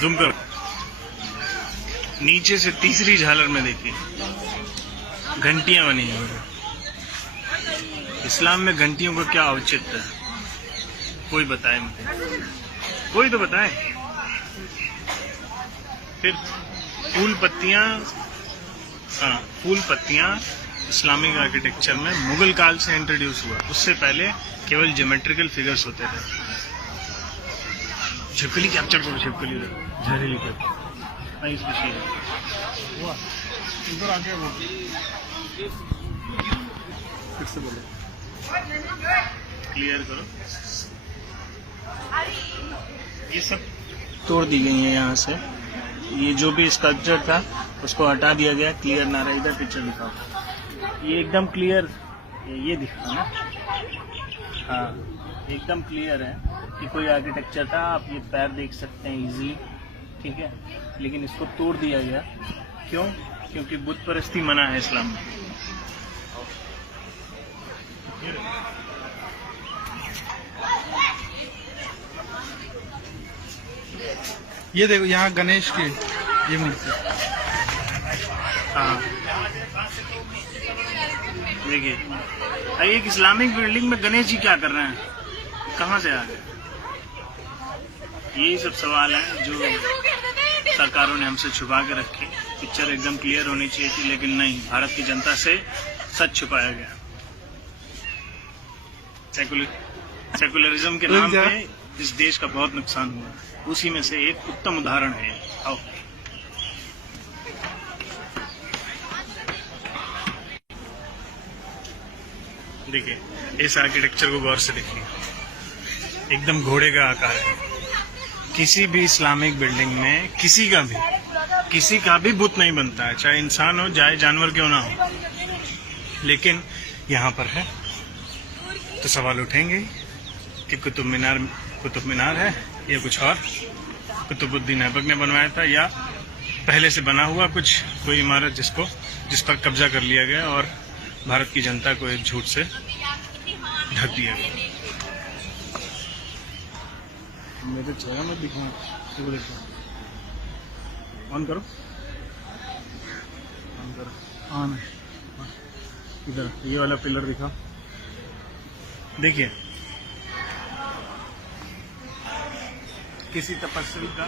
Zoom करो। नीचे से तीसरी झालर में देखिए घंटियां बनी हैं। इस्लाम में घंटियों का क्या औचित्य है, कोई बताए मुझे, कोई तो बताए। फिर फूल पत्तियां, हाँ फूल पत्तियां इस्लामिक आर्किटेक्चर में मुगल काल से इंट्रोड्यूस हुआ। उससे पहले केवल ज्योमेट्रिकल फिगर्स होते थे। छिपकली कैप्चर करो, छिपकली जहरीली कर इधर आके फिर से बोलो, क्लियर करो। ये सब तोड़ दी गई है यहाँ से। ये जो भी स्ट्रक्चर था उसको हटा दिया गया, क्लियर ना रहा। इधर पिक्चर दिखाओ, ये एकदम क्लियर, ये दिखा ना, हाँ एकदम क्लियर है कि कोई आर्किटेक्चर था। आप ये पैर देख सकते हैं इजीली, ठीक है। लेकिन इसको तोड़ दिया गया, क्यों? क्योंकि बुत परस्ती मना है इस्लाम में। ये देखो यहाँ गणेश की ये मूर्ति, हाँ देखिए एक इस्लामिक बिल्डिंग में गणेश जी क्या कर रहे हैं, कहाँ से आ गए? यही सब सवाल हैं जो सरकारों ने हमसे छुपा के रखे। पिक्चर एकदम क्लियर होनी चाहिए थी, लेकिन नहीं, भारत की जनता से सच छुपाया गया। सेकुलरिज्म के नाम पे इस देश का बहुत नुकसान हुआ, उसी में से एक उत्तम उदाहरण है। आओ देखिए, इस आर्किटेक्चर को गौर से देखिए, एकदम घोड़े का आकार है। किसी भी इस्लामिक बिल्डिंग में किसी का भी बुत नहीं बनता है, चाहे इंसान हो चाहे जानवर क्यों ना हो। लेकिन यहाँ पर है तो सवाल उठेंगे कि कुतुब मीनार है या कुछ और, कुतुबुद्दीन ऐबक ने बनवाया था या पहले से बना हुआ कोई इमारत जिस पर कब्जा कर लिया गया और भारत की जनता को एक झूठ से ढक दिया गया। मेरे चेहरा में दिखा, देखो ऑन करो, ऑन इधर ये वाला पिलर दिखा, देखिए किसी तपस्वी का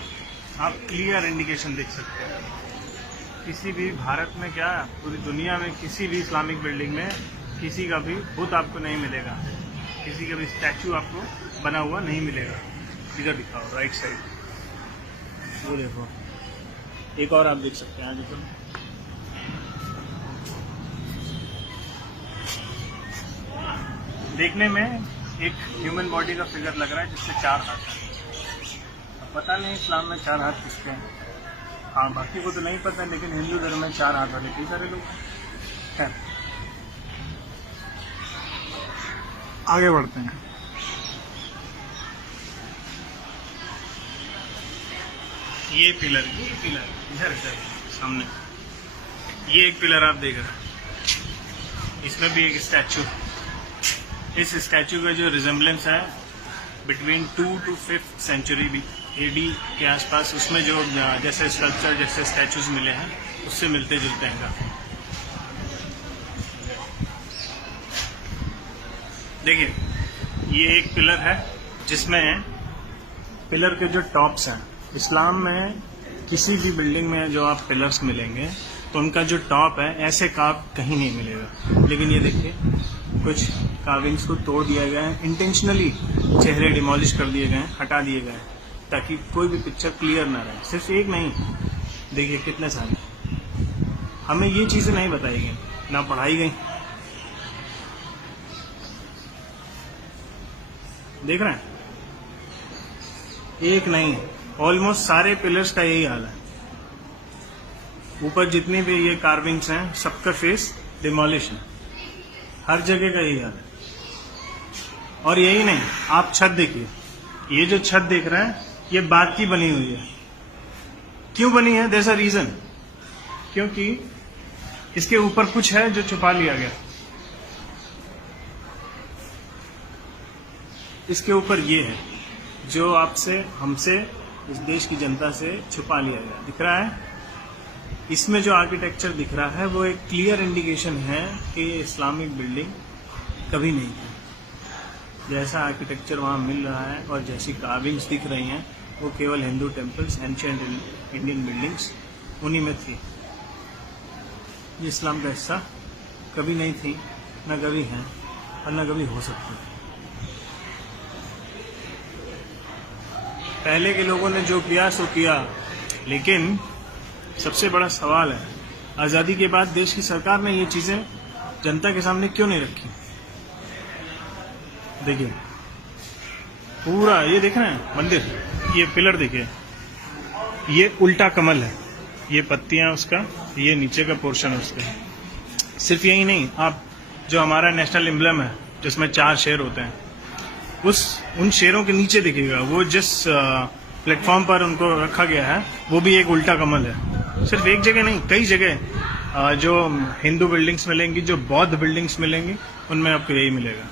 आप क्लियर इंडिकेशन देख सकते हैं। किसी भी भारत में क्या, पूरी दुनिया में किसी भी इस्लामिक बिल्डिंग में किसी का भी बुत आपको नहीं मिलेगा, किसी का भी स्टैचू आपको बना हुआ नहीं मिलेगा। इधर दिखाओ राइट साइड, वो देखो एक और आप देख सकते हैं, आगे चलो। देखने में एक ह्यूमन बॉडी का फिगर लग रहा है जिससे 4 हाथ हैं। पता नहीं इस्लाम में 4 हाथ किसके हैं, हाँ बाकी को तो नहीं पता, लेकिन हिंदू धर्म में 4 हाथ वाले कई सारे लोग हैं। आगे बढ़ते हैं। ये पिलर इधर सामने, ये एक पिलर आप देख रहे हैं, इसमें भी एक स्टैचू। इस स्टैचू का जो रिजेम्बलेंस है between 2 to 5th century AD के आसपास, उसमें जो जैसे स्कल्पचर जैसे स्टैचूज मिले हैं उससे मिलते जुलते हैं काफी। देखिए ये एक पिलर है जिसमें पिलर के जो टॉप्स हैं, इस्लाम में किसी भी बिल्डिंग में जो आप पिलर्स मिलेंगे तो उनका जो टॉप है ऐसे कार्व कहीं नहीं मिलेगा। लेकिन ये देखिए कुछ कार्विंग्स को तोड़ दिया गया है, इंटेंशनली चेहरे डिमोलिश कर दिए गए हैं, हटा दिए गए हैं ताकि कोई भी पिक्चर क्लियर ना रहे। सिर्फ एक नहीं, देखिए कितने सारे। हमें ये चीजें नहीं बताई गई, ना पढ़ाई गई। देख रहे हैं, एक नहीं, ऑलमोस्ट सारे पिलर्स का यही हाल है। ऊपर जितनी भी ये कार्विंग्स हैं सबका फेस डिमोलिश है, हर जगह का यही हाल है। और यही नहीं, आप छत देखिए, ये जो छत देख रहे हैं ये बात की बनी हुई है। क्यों बनी है? देयर इज अ रीजन, क्योंकि इसके ऊपर कुछ है जो छुपा लिया गया। इसके ऊपर ये है जो आपसे हमसे इस देश की जनता से छुपा लिया गया। दिख रहा है इसमें जो आर्किटेक्चर दिख रहा है वो एक क्लियर इंडिकेशन है कि इस्लामिक बिल्डिंग कभी नहीं थी। जैसा आर्किटेक्चर वहाँ मिल रहा है और जैसी कार्विंग्स दिख रही हैं वो केवल Hindu temples, ancient Indian buildings उन्हीं में थी। ये इस्लाम का हिस्सा कभी नहीं थी, न कभी हैं और न कभी हो सकती। पहले के लोगों ने जो किया सो किया, लेकिन सबसे बड़ा सवाल है आज़ादी के बाद देश की सरकार ने ये चीज़ें जनता के सामने क्यों नहीं रखी। देखिए पूरा ये देख रहे हैं मंदिर, ये पिलर देखिए, ये उल्टा कमल है, ये पत्तियां उसका, ये नीचे का पोर्शन है उसका। सिर्फ यही नहीं, आप जो हमारा नेशनल एम्ब्लम है जिसमें 4 शेर होते हैं, उन शेरों के नीचे दिखेगा वो जिस प्लेटफॉर्म पर उनको रखा गया है वो भी एक उल्टा कमल है। सिर्फ एक जगह नहीं, कई जगह जो हिंदू बिल्डिंग्स मिलेंगी, जो बौद्ध बिल्डिंग्स मिलेंगी, उनमें आपको यही मिलेगा।